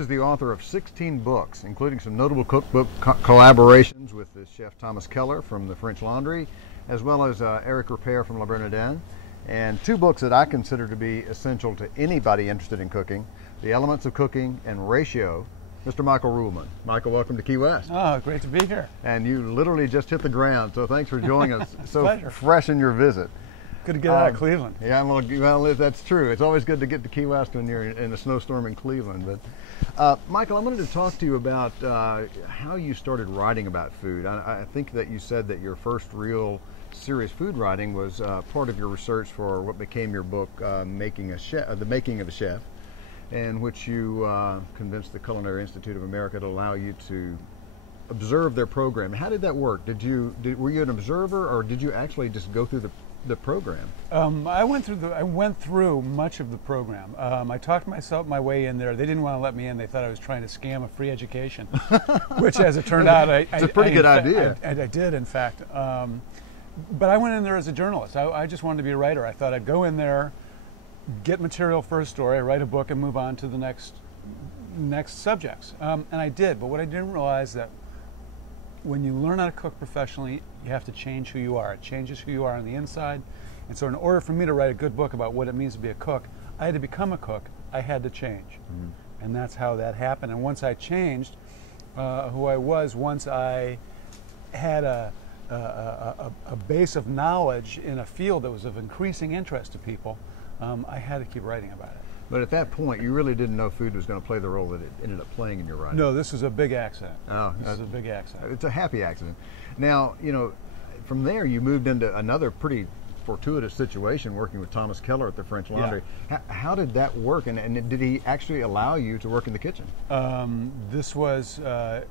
is the author of 16 books, including some notable cookbook collaborations with the chef Thomas Keller from the French Laundry, as well as Eric Ripert from La Bernardin, and 2 books that I consider to be essential to anybody interested in cooking, The Elements of Cooking and Ratio, Mr. Michael Ruhlman. Michael, welcome to Key West. Oh, great to be here. And you literally just hit the ground, so thanks for joining us so Pleasure. fresh in your visit. Good to get out of Cleveland. Yeah, well, that's true. It's always good to get to Key West when you're in a snowstorm in Cleveland. But Michael, I wanted to talk to you about how you started writing about food. I think that you said that your first real serious food writing was part of your research for what became your book, The Making of a Chef, in which you convinced the Culinary Institute of America to allow you to observe their program. How did that work? Were you an observer, or did you actually just go through the program? I went through much of the program. I talked my way in there. They didn't want to let me in. They thought I was trying to scam a free education, which, as it turned out, it's a pretty good idea. I did, in fact. But I went in there as a journalist. I just wanted to be a writer. I thought I'd go in there, get material for a story, write a book, and move on to the next subjects. And I did. But what I didn't realize that when you learn how to cook professionally, you have to change who you are. It changes who you are on the inside. And so in order for me to write a good book about what it means to be a cook, I had to become a cook. I had to change. Mm-hmm. And that's how that happened. And once I changed who I was, once I had a base of knowledge in a field that was of increasing interest to people, I had to keep writing about it. But at that point, you really didn't know food was going to play the role that it ended up playing in your writing. No, this was a big accident. Oh, this is a big accident. It's a happy accident. Now, from there you moved into another pretty fortuitous situation working with Thomas Keller at the French Laundry. Yeah. How did that work, and did he actually allow you to work in the kitchen? This was a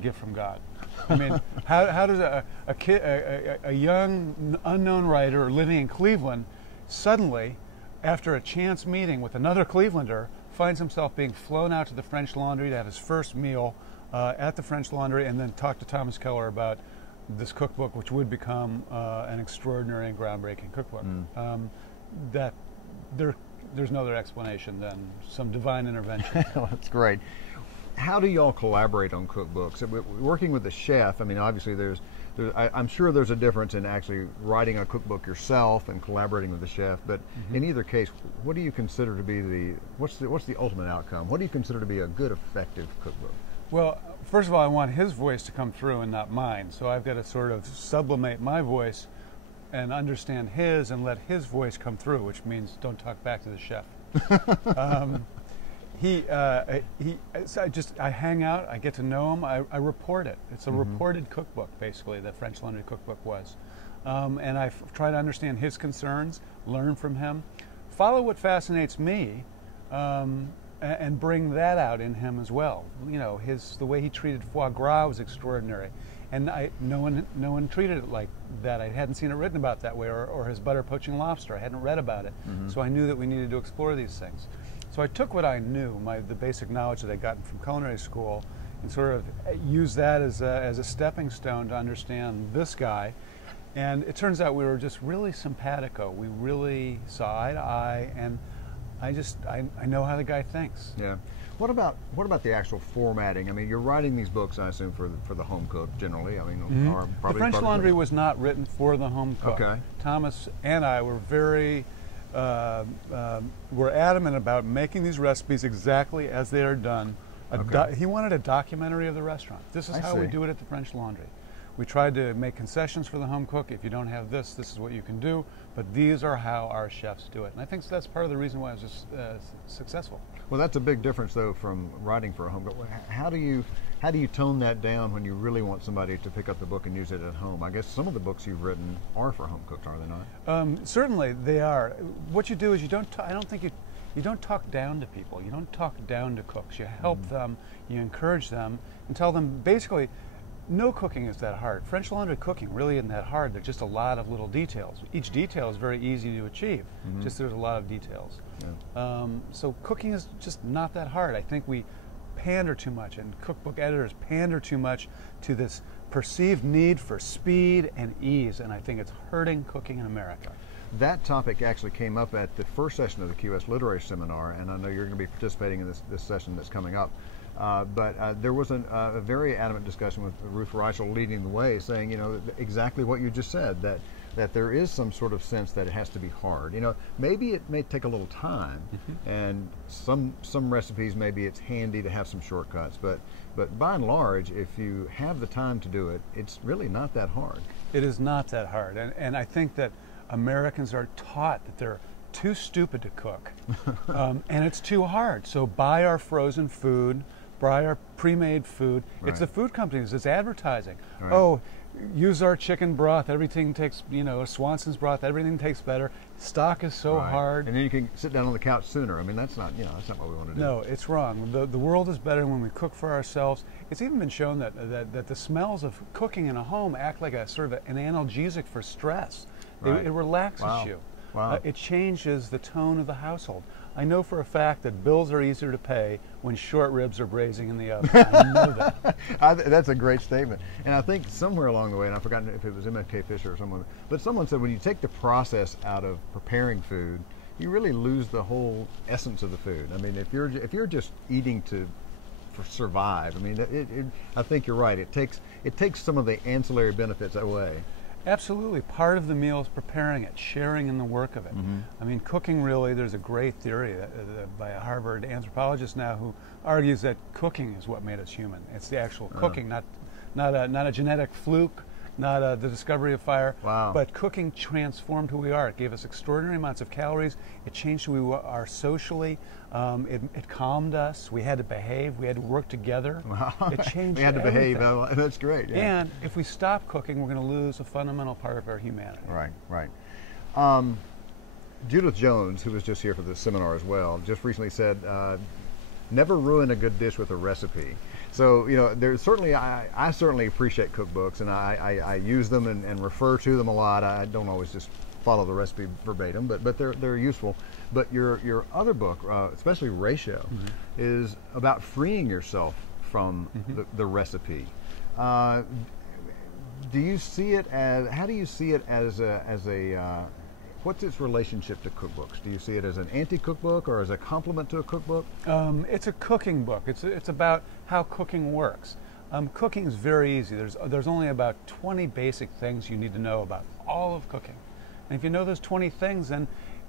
gift from God. I mean, how does a young, unknown writer living in Cleveland suddenly, after a chance meeting with another Clevelander, finds himself being flown out to the French Laundry to have his first meal at the French Laundry, and then talk to Thomas Keller about this cookbook, which would become an extraordinary and groundbreaking cookbook? There's no other explanation than some divine intervention. That's great. How do y'all collaborate on cookbooks? Working with the chef, I mean, obviously I'm sure there's a difference in actually writing a cookbook yourself and collaborating with the chef, but in either case, what do you consider to be what's the ultimate outcome? What do you consider to be a good, effective cookbook? Well, first of all, I want his voice to come through and not mine, so I've got to sort of sublimate my voice and understand his and let his voice come through, which means don't talk back to the chef. I hang out, I get to know him, I report it. It's a reported cookbook, basically, the French Laundry cookbook was. And I try to understand his concerns, learn from him, follow what fascinates me, and bring that out in him as well. The way he treated foie gras was extraordinary. And no one treated it like that. I hadn't seen it written about that way, or his butter poaching lobster. I hadn't read about it. So I knew that we needed to explore these things. So I took what I knew, the basic knowledge that I'd gotten from culinary school, and sort of used that as a stepping stone to understand this guy. And it turns out we were just really simpatico. We really saw eye to eye, and I know how the guy thinks. Yeah. What about the actual formatting? I mean, you're writing these books, I assume, for the home cook generally. I mean, the French Laundry was not written for the home cook. Okay. Thomas and I were very were adamant about making these recipes exactly as they are done. He wanted a documentary of the restaurant. This is how we do it at the French Laundry. We tried to make concessions for the home cook. If you don't have this, this is what you can do. But these are how our chefs do it. And I think that's part of the reason why it was successful. Well, that's a big difference, though, from writing for a home cook. How do you tone that down when you really want somebody to pick up the book and use it at home? I guess some of the books you've written are for home cooks, are they not? Certainly, they are. What you do is you don't talk down to people. You don't talk down to cooks. You help them, you encourage them, and tell them basically, no cooking is that hard. French Laundry cooking really isn't that hard. There's just a lot of little details. Each detail is very easy to achieve. Just there's a lot of details. Yeah. So cooking is just not that hard. I think we pander too much, and cookbook editors pander too much to this perceived need for speed and ease, and I think it's hurting cooking in America. that topic actually came up at the first session of the QS Literary Seminar, and I know you're going to be participating in this session that's coming up. But there was a very adamant discussion with Ruth Reichel leading the way, saying, exactly what you just said, that there is some sort of sense that it has to be hard. Maybe it may take a little time, and some recipes, maybe it's handy to have some shortcuts, but by and large, if you have the time to do it, it's really not that hard. It is not that hard, and I think that Americans are taught that they're too stupid to cook, and it's too hard. So buy our frozen food, buy our pre-made food. Right. It's the food companies, it's advertising. Right. Oh, use our chicken broth, everything takes, Swanson's broth, everything tastes better. Stock is so hard. And then you can sit down on the couch sooner. I mean, that's not what we want to do. No, it's wrong. The world is better when we cook for ourselves. It's even been shown that the smells of cooking in a home act like a sort of an analgesic for stress. Right. It relaxes you. Wow. It changes the tone of the household. I know for a fact that bills are easier to pay when short ribs are braising in the oven. I know that. That's a great statement. And I think somewhere along the way, and I've forgotten if it was MFK Fisher or someone, but someone said when you take the process out of preparing food, you really lose the whole essence of the food. I mean, if you're just eating to survive, I mean, I think you're right. It takes some of the ancillary benefits away. Absolutely. Part of the meal is preparing it, sharing in the work of it. I mean, cooking really, there's a great theory by a Harvard anthropologist now who argues that cooking is what made us human. It's the actual cooking, not a genetic fluke, not the discovery of fire. Wow. But cooking transformed who we are. It gave us extraordinary amounts of calories. It changed who we are socially. It calmed us. We had to behave. We had to work together. Wow. It changed We had to everything. behave. That's great. Yeah. And if we stop cooking, we're going to lose a fundamental part of our humanity. Right. Judith Jones, who was just here for the seminar as well, just recently said, never ruin a good dish with a recipe. So, there's certainly, I certainly appreciate cookbooks, and I use them and refer to them a lot. I don't always just follow the recipe verbatim, but they're useful. But your other book, especially Ratio, is about freeing yourself from the recipe. How do you see it as what's its relationship to cookbooks? Do you see it as an anti-cookbook or as a complement to a cookbook? It's a cooking book. It's about how cooking works. Cooking is very easy. There's only about 20 basic things you need to know about all of cooking. And if you know those 20 things,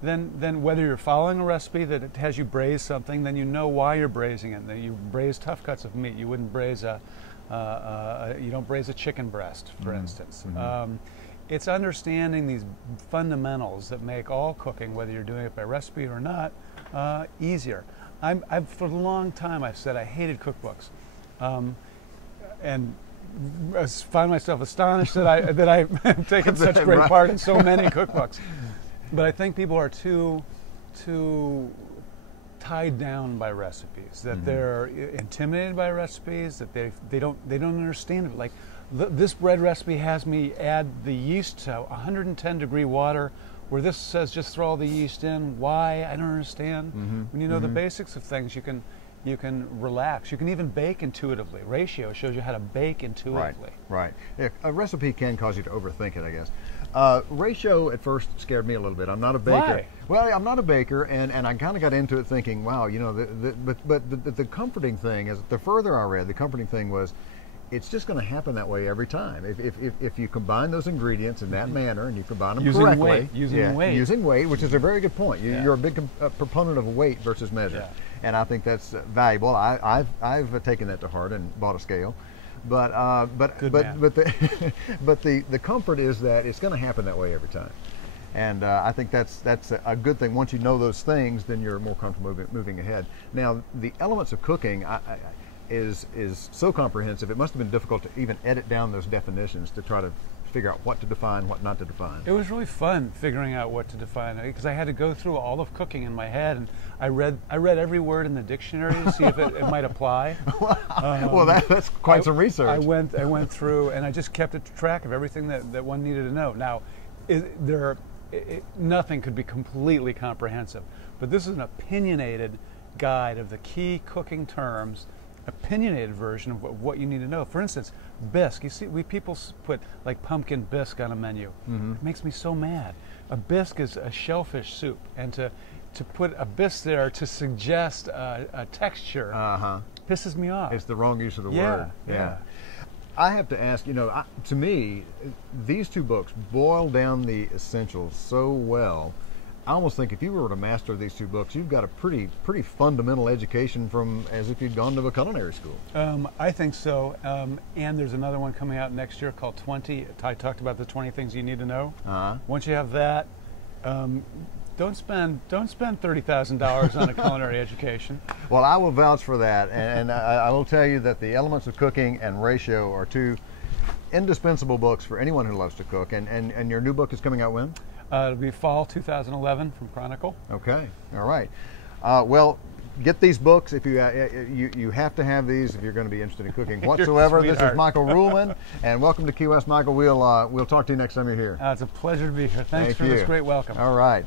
then whether you're following a recipe that it has you braise something, then you know why you're braising it. That you braise tough cuts of meat. You wouldn't braise you don't braise a chicken breast, for instance. It's understanding these fundamentals that make all cooking, whether you're doing it by recipe or not, easier. For a long time I've said I hated cookbooks, and I find myself astonished that I've taken such great part in so many cookbooks. But I think people are too tied down by recipes, that they're intimidated by recipes, that they don't understand it. Like, this bread recipe has me add the yeast to 110-degree water, where this says just throw all the yeast in. Why? I don't understand. When you know the basics of things, you can relax. You can even bake intuitively. Ratio shows you how to bake intuitively. Right. Yeah, a recipe can cause you to overthink it, I guess. Ratio at first scared me a little bit. I'm not a baker. Why? Well, I'm not a baker, and I kind of got into it thinking, wow, but the comforting thing is, the further I read, the comforting thing was, it's just going to happen that way every time. If you combine those ingredients in that manner and you combine them correctly, using weight, which is a very good point. You're a big proponent of weight versus measure, and I think that's valuable. I've taken that to heart and bought a scale. But the comfort is that it's going to happen that way every time, and I think that's a good thing. Once you know those things, then you're more comfortable moving ahead. Now, the elements of cooking is so comprehensive. It must have been difficult to even edit down those definitions to try to figure out what to define, what not to define. It was really fun figuring out what to define, because I had to go through all of cooking in my head, and I read every word in the dictionary to see if it might apply. Well, that's quite some research. I went through, and I just kept a track of everything that one needed to know. Now, nothing could be completely comprehensive, but this is an opinionated guide of the key cooking terms opinionated version of what you need to know. For instance, bisque. You see, people put like pumpkin bisque on a menu. It makes me so mad. A bisque is a shellfish soup, and to put a bisque there to suggest a texture pisses me off. It's the wrong use of the Yeah, word. yeah. I have to ask, to me, these two books boil down the essentials so well. I almost think if you were to master these two books, you've got a pretty fundamental education from as if you'd gone to a culinary school. I think so. And there's another one coming out next year called 20. I talked about the 20 things you need to know. Once you have that, don't spend $30,000 on a culinary education. Well, I will vouch for that, and I will tell you that The Elements of Cooking and Ratio are two indispensable books for anyone who loves to cook. And your new book is coming out when? It'll be fall 2011 from Chronicle. Okay, all right. Well, get these books if you have to have these if you're going to be interested in cooking whatsoever. This is Michael Ruhlman, and welcome to Key West, Michael. We'll talk to you next time you're here. It's a pleasure to be here. Thanks for this great welcome. All right.